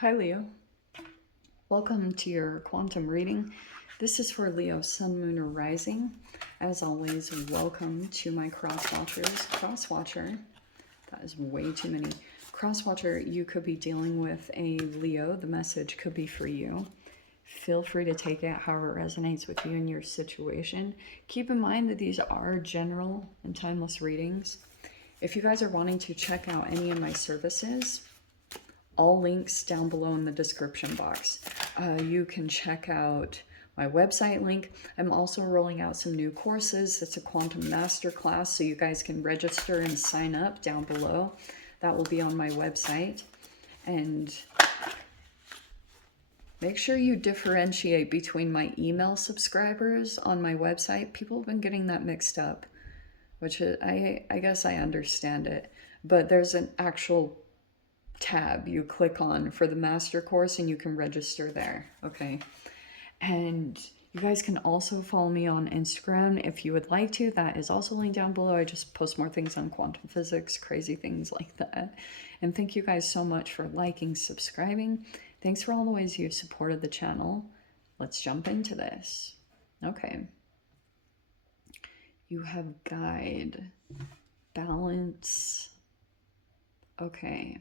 Hi Leo, welcome to your quantum reading. This is for Leo, Sun, Moon, or Rising. As always, welcome to my cross-watchers. Cross-watcher, that is way too many. Cross-watcher, you could be dealing with a Leo. The message could be for you. Feel free to take it however it resonates with you and your situation. Keep in mind that these are general and timeless readings. If you guys are wanting to check out any of my services, all links down below in the description box. You can check out my website link. I'm also rolling out some new courses. It's a quantum masterclass, so you guys can register and sign up down below. That will be on my website. And make sure you differentiate between my email subscribers on my website. People have been getting that mixed up, which I guess I understand it. But there's an actual tab you click on for the master course and you can register there. Okay, and you guys can also follow me on Instagram if you would like to. That is also linked down below. I just post more things on quantum physics, crazy things like that. And thank you guys so much for liking, subscribing. Thanks for all the ways you've supported the channel. Let's jump into this. Okay, you have guide, balance. Okay,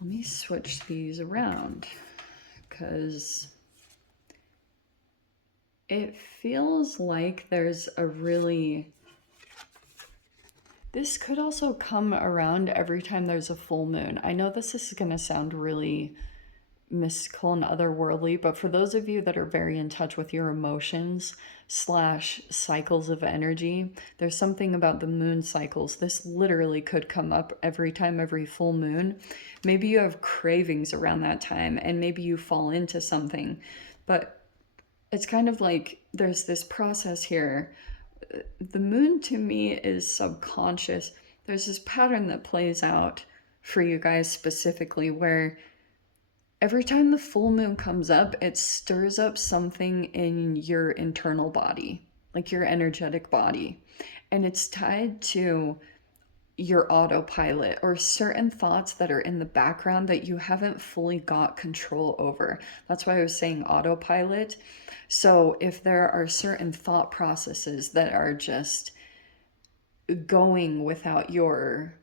let me switch these around because it feels like there's a really... This could also come around every time there's a full moon. I know this is going to sound really mystical and otherworldly, but for those of you that are very in touch with your emotions / cycles of energy, there's something about the moon cycles. This literally could come up every full moon. Maybe you have cravings around that time and maybe you fall into something, but it's kind of like there's this process here. The moon to me is subconscious. There's this pattern that plays out for you guys specifically where every time the full moon comes up, it stirs up something in your internal body, like your energetic body. And it's tied to your autopilot or certain thoughts that are in the background that you haven't fully got control over. That's why I was saying autopilot. So if there are certain thought processes that are just going without your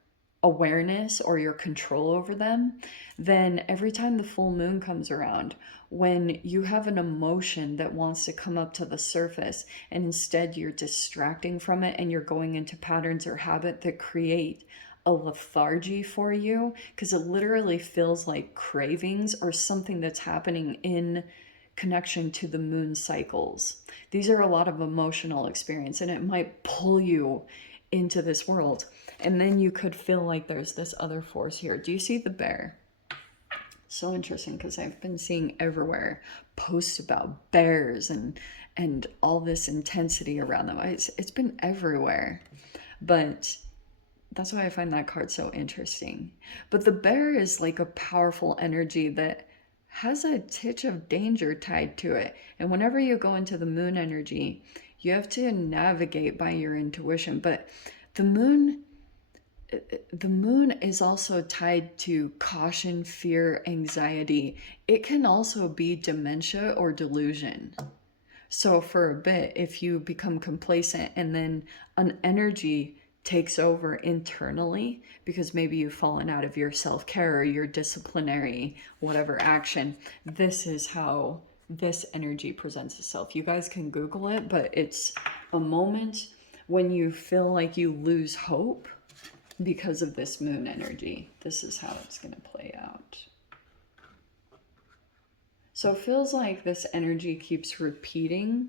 awareness or your control over them, then every time the full moon comes around, when you have an emotion that wants to come up to the surface and instead you're distracting from it and you're going into patterns or habit that create a lethargy for you, because it literally feels like cravings or something that's happening in connection to the moon cycles. These are a lot of emotional experience and it might pull you into this world. And then you could feel like there's this other force here. Do you see the bear? So interesting, because I've been seeing everywhere posts about bears and all this intensity around them. It's been everywhere. But that's why I find that card so interesting. But the bear is like a powerful energy that has a titch of danger tied to it. And whenever you go into the moon energy, you have to navigate by your intuition. But the moon is also tied to caution, fear, anxiety. It can also be dementia or delusion. So for a bit, if you become complacent and then an energy takes over internally because maybe you've fallen out of your self-care or your disciplinary whatever action, this is how this energy presents itself. You guys can Google it, but it's a moment when you feel like you lose hope because of this moon energy. This is how it's going to play out. So it feels like this energy keeps repeating,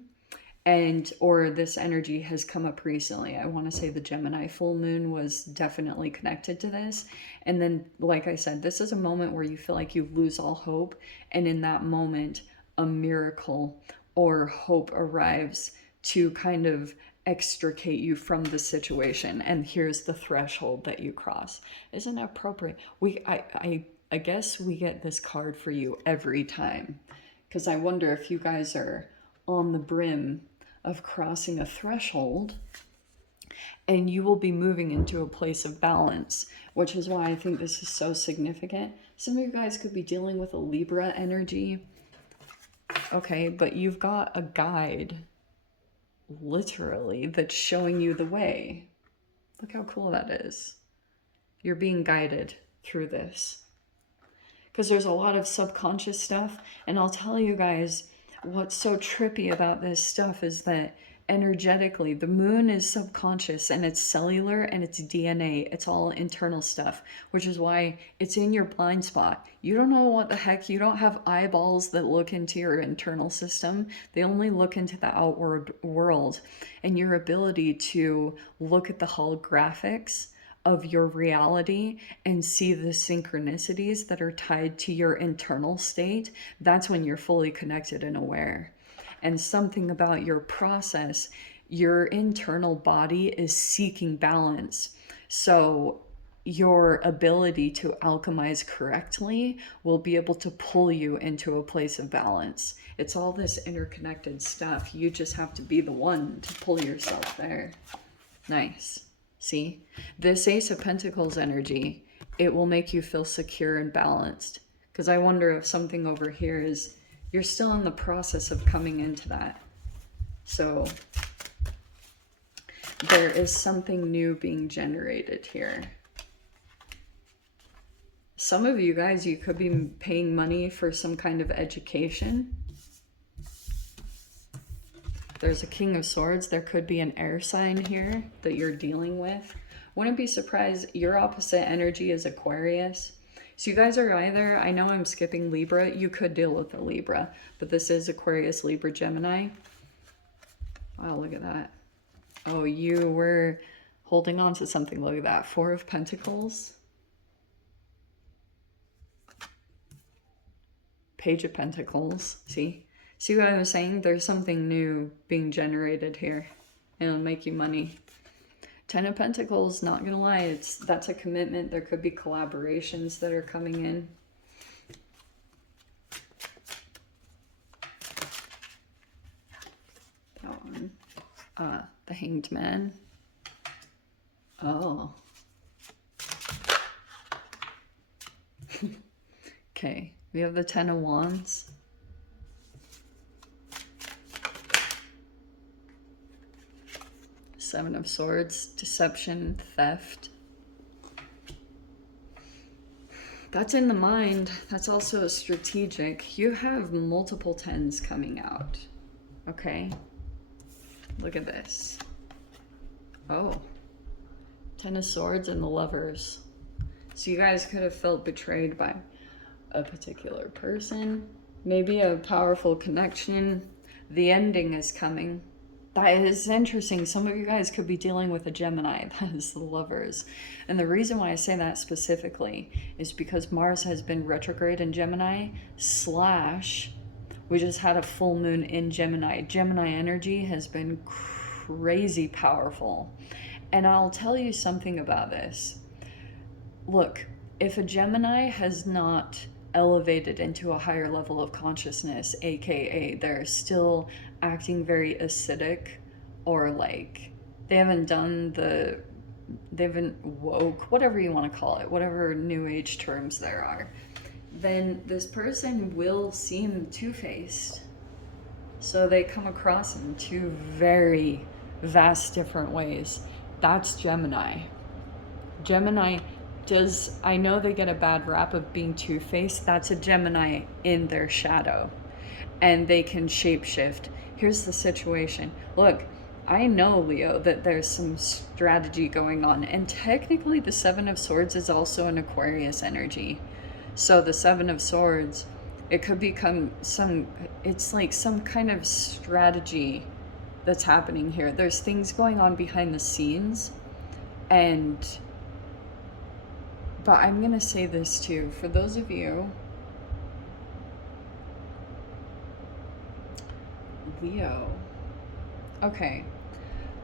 or this energy has come up recently. I want to say the Gemini full moon was definitely connected to this. And then, like I said, this is a moment where you feel like you lose all hope. And in that moment, a miracle or hope arrives to kind of extricate you from the situation. And here's the threshold that you cross. Isn't that appropriate? I guess we get this card for you every time, because I wonder if you guys are on the brim of crossing a threshold and you will be moving into a place of balance, which is why I think this is so significant. Some of you guys could be dealing with a Libra energy, okay, but you've got a guide, literally, that's showing you the way. Look how cool that is. You're being guided through this. Because there's a lot of subconscious stuff, and I'll tell you guys, what's so trippy about this stuff is that energetically, the moon is subconscious and it's cellular and it's DNA. It's all internal stuff, which is why it's in your blind spot. You don't know what the heck, you don't have eyeballs that look into your internal system. They only look into the outward world, and your ability to look at the holographics of your reality and see the synchronicities that are tied to your internal state, that's when you're fully connected and aware. And something about your process, your internal body is seeking balance. So your ability to alchemize correctly will be able to pull you into a place of balance. It's all this interconnected stuff. You just have to be the one to pull yourself there. Nice. See? This Ace of Pentacles energy, it will make you feel secure and balanced. Because I wonder if something over here is, you're still in the process of coming into that. So there is something new being generated here. Some of you guys, you could be paying money for some kind of education. There's a King of Swords. There could be an air sign here that you're dealing with. Wouldn't be surprised. Your opposite energy is Aquarius. So you guys are either, I know I'm skipping Libra. You could deal with a Libra, but this is Aquarius, Libra, Gemini. Wow, look at that. Oh, you were holding on to something. Look at that. Four of Pentacles. Page of Pentacles. See? See what I was saying? There's something new being generated here. It'll make you money. Ten of Pentacles, not gonna lie, that's a commitment. There could be collaborations that are coming in. That one. The Hanged Man. Oh. Okay, we have the Ten of Wands. Seven of Swords, deception, theft. That's in the mind. That's also strategic. You have multiple tens coming out. Okay. Look at this. Oh. Ten of Swords and the Lovers. So you guys could have felt betrayed by a particular person. Maybe a powerful connection. The ending is coming. That is interesting. Some of you guys could be dealing with a Gemini. That is the Lovers. And the reason why I say that specifically is because Mars has been retrograde in Gemini, / we just had a full moon in Gemini. Gemini energy has been crazy powerful. And I'll tell you something about this. Look, if a Gemini has not elevated into a higher level of consciousness, aka they're still acting very acidic, or like they haven't woke, whatever you want to call it, whatever new age terms there are, then this person will seem two-faced. So they come across in two very vast different ways. That's Gemini. Gemini does, I know they get a bad rap of being two-faced. That's a Gemini in their shadow. And they can shapeshift. Here's the situation. Look, I know, Leo, that there's some strategy going on. And technically the Seven of Swords is also an Aquarius energy. So the Seven of Swords, it could become it's like some kind of strategy that's happening here. There's things going on behind the scenes. But I'm going to say this too. For those of you, Leo. Okay.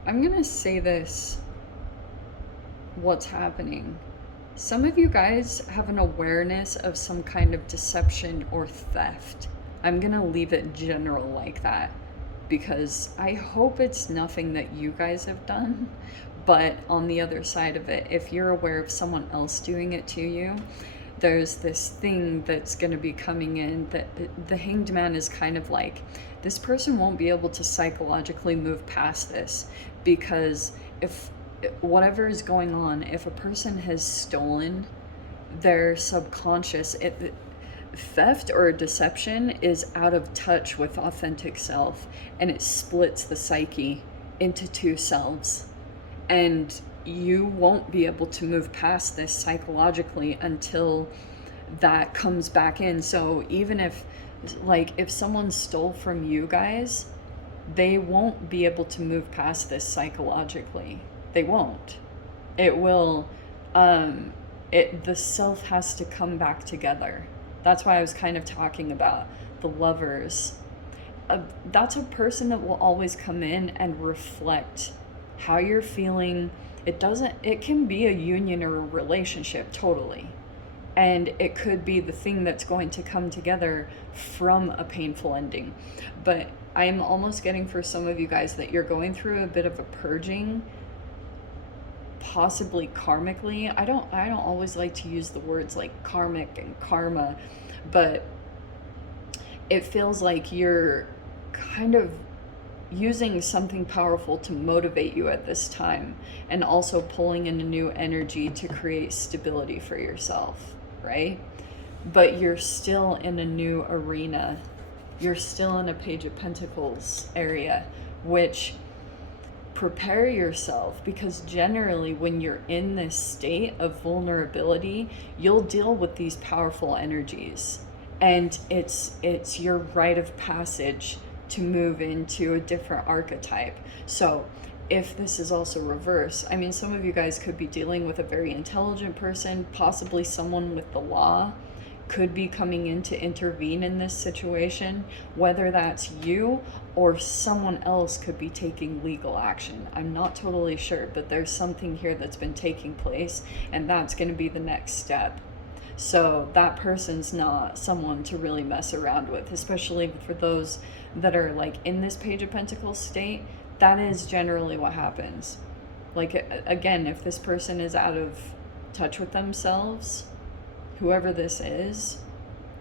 I'm going to say this. What's happening? Some of you guys have an awareness of some kind of deception or theft. I'm going to leave it general like that, because I hope it's nothing that you guys have done, But on the other side of it, if you're aware of someone else doing it to you, there's this thing that's going to be coming in that the Hanged Man is kind of like, this person won't be able to psychologically move past this, because if whatever is going on, if a person has stolen their subconscious, theft or deception is out of touch with authentic self, and it splits the psyche into two selves, and you won't be able to move past this psychologically until that comes back in. So even if, like, if someone stole from you guys, they won't be able to move past this psychologically. They won't. It will, the self has to come back together. That's why I was kind of talking about the lovers. That's a person that will always come in and reflect how you're feeling. It can be a union or a relationship, totally. And it could be the thing that's going to come together from a painful ending. But I'm almost getting for some of you guys that you're going through a bit of a purging, possibly karmically. I don't always like to use the words like karmic and karma, but it feels like you're kind of using something powerful to motivate you at this time, and also pulling in a new energy to create stability for yourself, right? But you're still in a new arena. You're still in a Page of Pentacles area, which, prepare yourself, because generally when you're in this state of vulnerability, you'll deal with these powerful energies, and it's your rite of passage to move into a different archetype. So if this is also reverse, I mean, some of you guys could be dealing with a very intelligent person, possibly someone with the law could be coming in to intervene in this situation. Whether that's you or someone else could be taking legal action. I'm not totally sure, but there's something here that's been taking place, and that's going to be the next step. So that person's not someone to really mess around with, especially for those that are like in this Page of Pentacles state. That is generally what happens. Like, again, if this person is out of touch with themselves, whoever this is,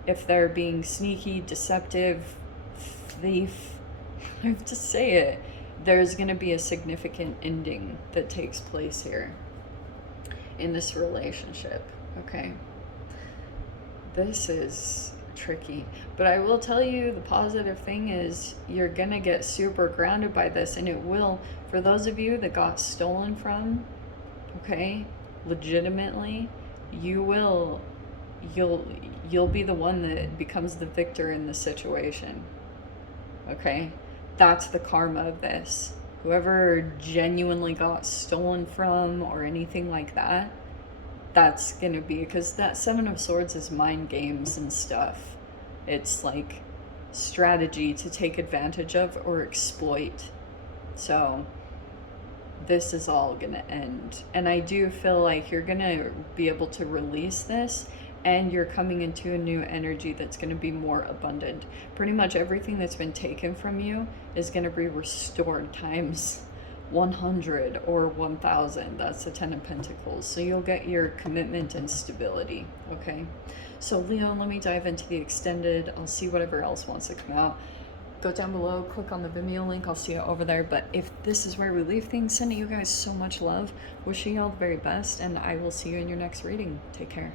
if they're being sneaky, deceptive, thief, I have to say it, there's going to be a significant ending that takes place here in this relationship, okay? This is tricky, but I will tell you the positive thing is you're going to get super grounded by this, and it will, for those of you that got stolen from, okay, legitimately, you'll be the one that becomes the victor in the situation, okay? That's the karma of this. Whoever genuinely got stolen from or anything like that, that's gonna be, because that Seven of Swords is mind games and stuff. It's like strategy to take advantage of or exploit. So this is all gonna end, and I do feel like you're gonna be able to release this, and you're coming into a new energy that's going to be more abundant. Pretty much everything that's been taken from you is going to be restored times 100 or 1000. That's the 10 of Pentacles. So you'll get your commitment and stability, okay? So Leo, let me dive into the extended. I'll see whatever else wants to come out. Go down below, click on the Vimeo link. I'll see you over there. But if this is where we leave things, sending you guys so much love, wishing you all the very best, and I will see you in your next reading. Take care.